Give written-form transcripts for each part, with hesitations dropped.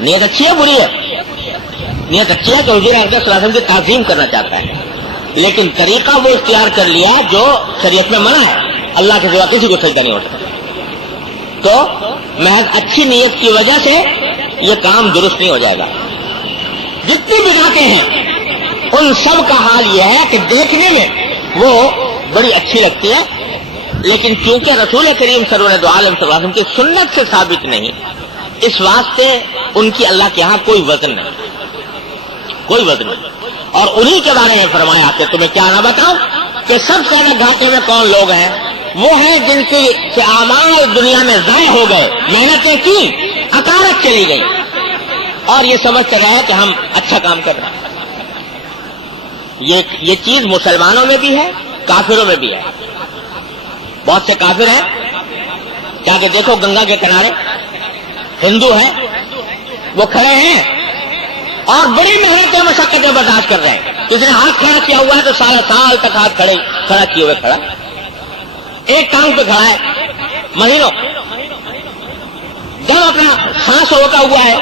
نیت اچھی ہے بری ہے؟ نیت اچھی ہے کہ حضور اقدس صلی اللہ علیہ وسلم کی تعظیم کرنا چاہتا ہے، لیکن طریقہ وہ اختیار کر لیا جو شریعت میں منع ہے، اللہ کے سوا کسی کو سجدہ نہیں ہو سکتا، تو محض اچھی نیت کی وجہ سے یہ کام درست نہیں ہو جائے گا۔ جتنی بدعتیں ہیں ان سب کا حال یہ ہے کہ دیکھنے میں وہ بڑی اچھی لگتی ہے، لیکن چونکہ رسول کریم سرور عالم صلی اللہ علیہ وسلم کی سنت سے ثابت نہیں، اس واسطے ان کی اللہ کے ہاں کوئی وزن نہیں، کوئی وزن نہیں۔ اور انہی کے بارے میں فرمایا کہ تمہیں کیا نہ بتاؤں کہ سب سے زیادہ گھاٹے میں کون لوگ ہیں؟ وہ ہیں جن کے اعمال دنیا میں ضائع ہو گئے، محنتیں کی، عقارت چلی گئی، اور یہ سمجھتے رہے کہ ہم اچھا کام کر رہے ہیں۔ یہ چیز مسلمانوں میں بھی ہے، کافروں میں بھی ہے۔ بہت سے کافر ہیں، کیا کہ دیکھو گنگا کے کنارے ہندو ہیں، وہ کھڑے ہیں اور بڑی محنتیں مشقتیں برداشت کر رہے ہیں۔ کسی نے ہاتھ کھڑا کیا ہوا ہے تو سارا سال تک ہاتھ کھڑا کیے ہوئے کھڑا، ایک ٹانگ پہ کھڑا ہے مہینوں، جب اپنا سانس روکا ہوا ہے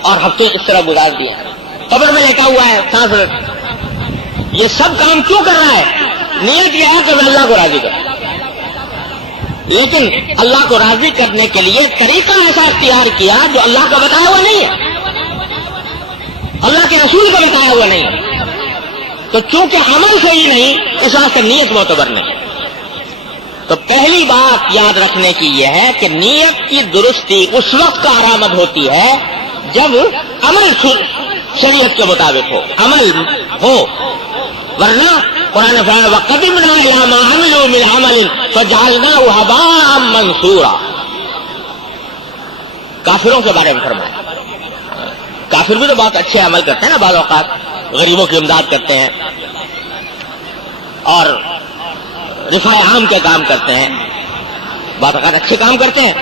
اور ہفتے اس طرح گزار دیا، قبر میں لیٹا ہوا ہے سانس روک۔ یہ سب کام کیوں کر رہا ہے؟ نیت یہ ہے کہ میں اللہ کو راضی کروں، لیکن اللہ کو راضی کرنے کے لیے طریقہ ایسا اختیار کیا جو اللہ کا بتایا ہوا نہیں ہے، اللہ کے رسول کا بتایا ہوا نہیں ہے، تو چونکہ عمل صحیح نہیں اس واسطے نیت معتبر نہیں۔ تو پہلی بات یاد رکھنے کی یہ ہے کہ نیت کی درستی اس وقت کا علامت ہوتی ہے جب عمل شریعت کے مطابق ہو، عمل ہو، ورنہ قرآن فرمایا وَقَدِمْنَا إِلَىٰ مَا عَمِلُوا مِنْ عَمَلٍ فَجَعَلْنَاهُ هَبَاءً مَنْثُورًا۔ کافروں کے بارے میں فرمایا، کافر بھی تو بہت اچھے عمل کرتے ہیں نا، بعض اوقات غریبوں کی امداد کرتے ہیں اور رفاع عام کے کام کرتے ہیں، بعض اوقات اچھے کام کرتے ہیں،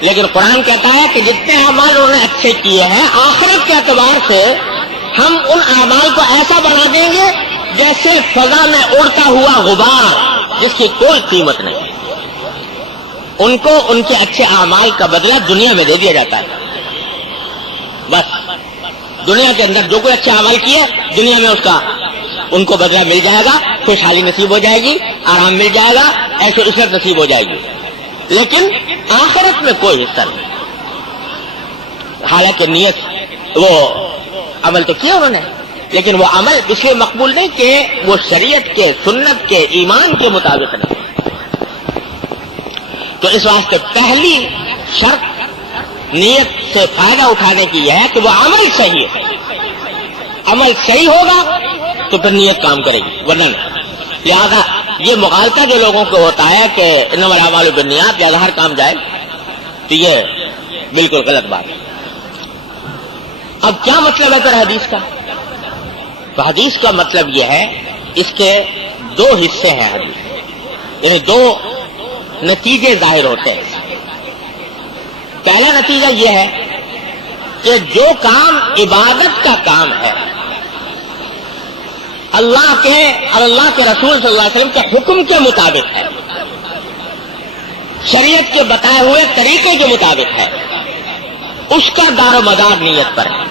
لیکن قرآن کہتا ہے کہ جتنے اعمال انہوں نے اچھے کیے ہیں آخرت کے اعتبار سے ہم ان اعمال کو ایسا بنا دیں گے جیسے فضا میں اڑتا ہوا غبار جس کی کوئی قیمت نہیں، ان کو ان کے اچھے اعمال کا بدلہ دنیا میں دے دیا جاتا ہے۔ بس دنیا کے اندر جو کوئی اچھے اعمال کیے دنیا میں اس کا ان کو بدلہ مل جائے گا، خوشحالی نصیب ہو جائے گی، آرام مل جائے گا، ایسے عزت نصیب ہو جائے گی، لیکن آخرت میں کوئی حصہ نہیں۔ حالانکہ نیت وہ عمل تو کیا انہوں نے، لیکن وہ عمل اس لیے مقبول نہیں کہ وہ شریعت کے، سنت کے، ایمان کے مطابق نہیں۔ تو اس واسطے پہلی شرط نیت سے فائدہ اٹھانے کی یہ ہے کہ وہ عمل صحیح ہے، عمل صحیح ہوگا تو پھر نیت کام کرے گی، ورنہ نہیں۔ لہذا یہ مغالطہ جو لوگوں کو ہوتا ہے کہ انما الاعمال بالنیات، لہذا ہر کام جائے، تو یہ بالکل غلط بات ہے۔ اب کیا مطلب ہے پھر حدیث کا؟ تو حدیث کا مطلب یہ ہے، اس کے دو حصے ہیں حدیث، یعنی دو نتیجے ظاہر ہوتے ہیں۔ پہلا نتیجہ یہ ہے کہ جو کام عبادت کا کام ہے، اللہ کے اور اللہ کے رسول صلی اللہ علیہ وسلم کے حکم کے مطابق ہے، شریعت کے بتائے ہوئے طریقے کے مطابق ہے، اس کا دار و مدار نیت پر ہے،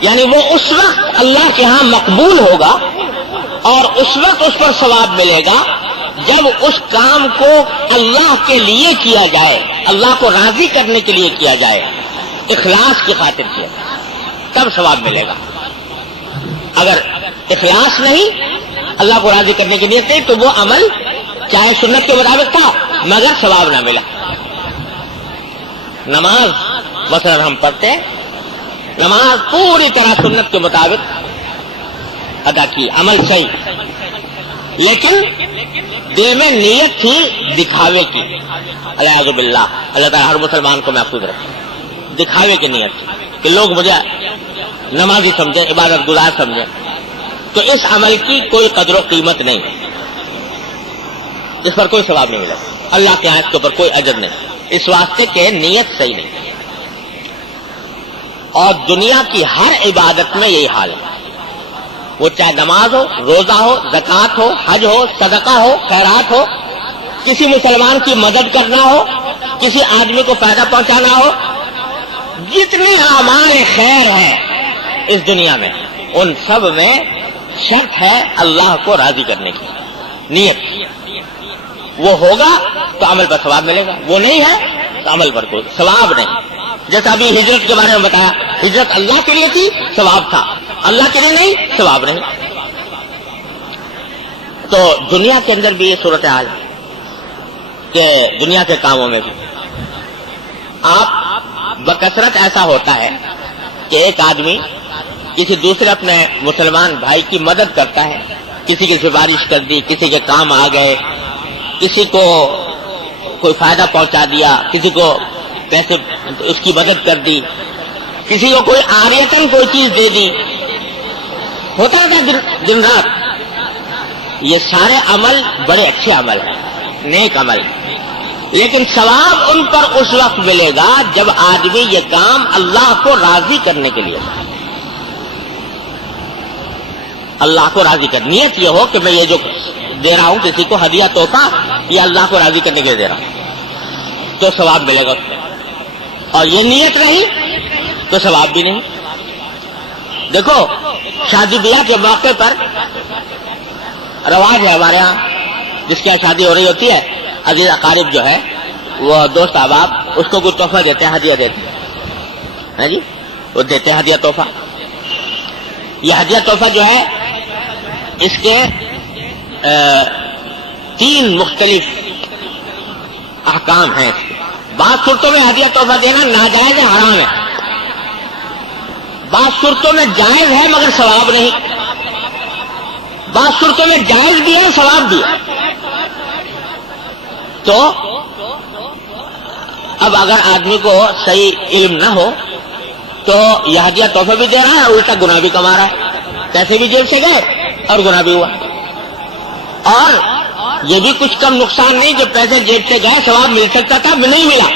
یعنی وہ اس وقت اللہ کے ہاں مقبول ہوگا اور اس وقت اس پر ثواب ملے گا جب اس کام کو اللہ کے لیے کیا جائے، اللہ کو راضی کرنے کے لیے کیا جائے، اخلاص کی خاطر کیا جائے، تب ثواب ملے گا۔ اگر اخلاص نہیں، اللہ کو راضی کرنے کی نیت نہیں، تو وہ عمل چاہے سنت کے مطابق تھا مگر ثواب نہ ملا۔ نماز مثلا ہم پڑھتے ہیں، نماز پوری طرح سنت کے مطابق ادا کی، عمل صحیح، لیکن دل میں نیت تھی دکھاوے کی، اعوذ باللہ، اللہ تعالیٰ ہر مسلمان کو محفوظ رکھے، دکھاوے کی نیت تھی کہ لوگ مجھے نمازی سمجھیں، عبادت گزار سمجھیں، تو اس عمل کی کوئی قدر و قیمت نہیں، اس پر کوئی ثواب نہیں ملے، اللہ کے ہاں اس کے اوپر کوئی اجر نہیں، اس واسطے کہ نیت صحیح نہیں۔ اور دنیا کی ہر عبادت میں یہی حال ہے، وہ چاہے نماز ہو، روزہ ہو، زکوٰۃ ہو، حج ہو، صدقہ ہو، خیرات ہو، کسی مسلمان کی مدد کرنا ہو، کسی آدمی کو فائدہ پہنچانا ہو، جتنے اعمال خیر ہیں اس دنیا میں ان سب میں شرط ہے اللہ کو راضی کرنے کی نیت۔ وہ ہوگا تو عمل پر ثواب ملے گا، وہ نہیں ہے تو عمل پر کوئی ثواب نہیں۔ جیسا ابھی ہجرت کے بارے میں بتایا، ہجرت اللہ کے لیے تھی، ثواب تھا، اللہ کے لیے نہیں، ثواب نہیں۔ تو دنیا کے اندر بھی یہ صورتحال ہے کہ دنیا کے کاموں میں بھی آپ بکثرت ایسا ہوتا ہے کہ ایک آدمی کسی دوسرے اپنے مسلمان بھائی کی مدد کرتا ہے، کسی کی سفارش کر دی، کسی کے کام آ گئے، کسی کو کوئی فائدہ پہنچا دیا، کسی کو پیسے اس کی مدد کر دی، کسی کو کوئی عاریتاً کوئی چیز دے دی، ہوتا تھا دن رات۔ یہ سارے عمل بڑے اچھے عمل ہیں، نیک عمل، لیکن ثواب ان پر اس وقت ملے گا جب آدمی یہ کام اللہ کو راضی کرنے کے لیے، اللہ کو راضی کر، نیت یہ ہو کہ میں یہ جو دے رہا ہوں کسی کو ہدیہ تحفہ، یہ اللہ کو راضی کرنے کے لیے دے رہا ہوں، تو ثواب ملے گا اس میں۔ اور یہ نیت نہیں تو ثواب بھی نہیں۔ دیکھو شادی بیاہ کے موقع پر رواج ہے ہمارے ہاں، جس کے یہاں شادی ہو رہی ہوتی ہے، عزیز اقارب جو ہے وہ دوست احباب اس کو کوئی تحفہ دیتے ہیں، ہدیہ دیتے ہیں جی، وہ دیتے ہیں ہدیہ تحفہ۔ یہ ہدیہ تحفہ جو ہے اس کے 3 مختلف احکام ہیں۔ بعض صورتوں میں ہدیہ تحفہ دینا ناجائز ہے، حرام ہے، بعض صورتوں میں جائز ہے مگر ثواب نہیں، بعض صورتوں میں جائز بھی ہے ثواب بھی ہے۔ تو اب اگر آدمی کو صحیح علم نہ ہو تو یہ ہدیہ تحفہ بھی دے رہا ہے، الٹا گناہ بھی کما رہا ہے، پیسے بھی جیب سے گئے اور گناہ بھی ہوا۔ اور یہ بھی کچھ کم نقصان نہیں، جو پیسے جیب سے گئے ثواب مل سکتا تھا نہیں ملا،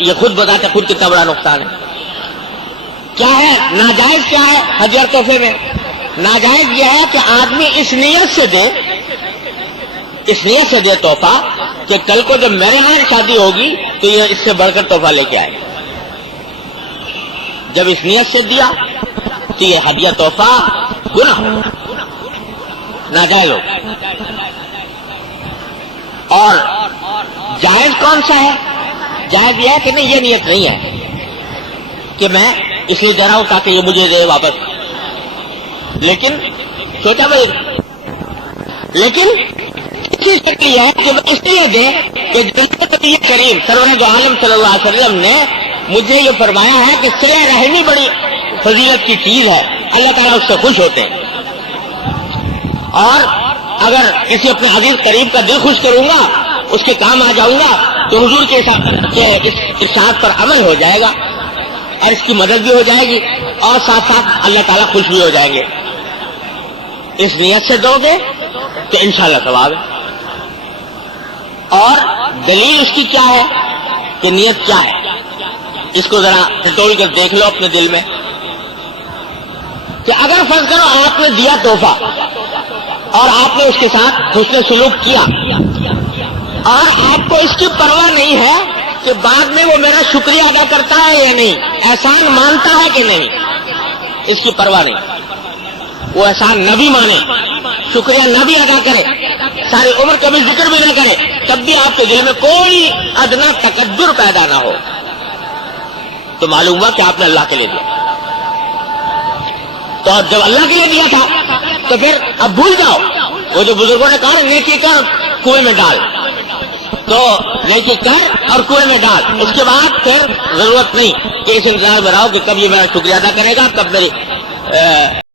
یہ خود بتاتا خود کتنا بڑا نقصان ہے۔ کیا ہے ناجائز؟ کیا ہے ہدیہ تحفے میں؟ ناجائز یہ ہے کہ آدمی اس نیت سے دے تحفہ کہ کل کو جب میرے یہاں شادی ہوگی تو یہ اس سے بڑھ کر تحفہ لے کے آئے۔ جب اس نیت سے دیا تو یہ ہدیہ تحفہ گناہ ہو، ناجائز ہو۔ اور جائز کون سا ہے؟ جائز یہ ہے کہ نہیں، یہ نیت نہیں ہے کہ میں اس لیے دے رہا ہوں تاکہ یہ مجھے دے واپس، لیکن سوچا بھائی، لیکن اسی شکل یہ ہے کہ وہ اس لیے دے کہ نبی کریم سرور دو عالم صلی اللہ علیہ وسلم نے مجھے یہ فرمایا ہے کہ صلہ رحمی بڑی فضیلت کی چیز ہے، اللہ تعالیٰ اس سے خوش ہوتے ہیں، اور اگر کسی اپنے عزیز قریب کا دل خوش کروں گا، اس کے کام آ جاؤں گا تو حضور کے ارشاد پر عمل ہو جائے گا اور اس کی مدد بھی ہو جائے گی، اور ساتھ ساتھ اللہ تعالیٰ خوش بھی ہو جائیں گے۔ اس نیت سے دو گے تو انشاءاللہ ثواب ہے۔ اور دلیل اس کی کیا ہے کہ نیت کیا ہے، اس کو ذرا ٹٹول کر دیکھ لو اپنے دل میں کہ اگر فرض کرو آپ نے دیا تحفہ اور آپ نے اس کے ساتھ حسن سلوک کیا، اور آپ کو اس کی پرواہ نہیں ہے کہ بعد میں وہ میرا شکریہ ادا کرتا ہے یا نہیں، احسان مانتا ہے کہ نہیں، اس کی پرواہ نہیں، وہ احسان نہ بھی مانے، شکریہ نہ بھی ادا کرے، ساری عمر کبھی ذکر بھی نہ کرے، تب بھی آپ کے دل میں کوئی ادنا تکبر پیدا نہ ہو، تو معلوم ہوا کہ آپ نے اللہ کے لیے دیا۔ تو جب اللہ کے لیے دیا تھا تو پھر اب بھول جاؤ، وہ جو بزرگوں نے کہا نیکی کر کنویں میں ڈال، تو نیکی کر اور کنویں میں ڈال، اس کے بعد پھر ضرورت نہیں کہ اس انتظار میں رہو کہ کب یہ میرا شکریہ ادا کرے گا، کب میری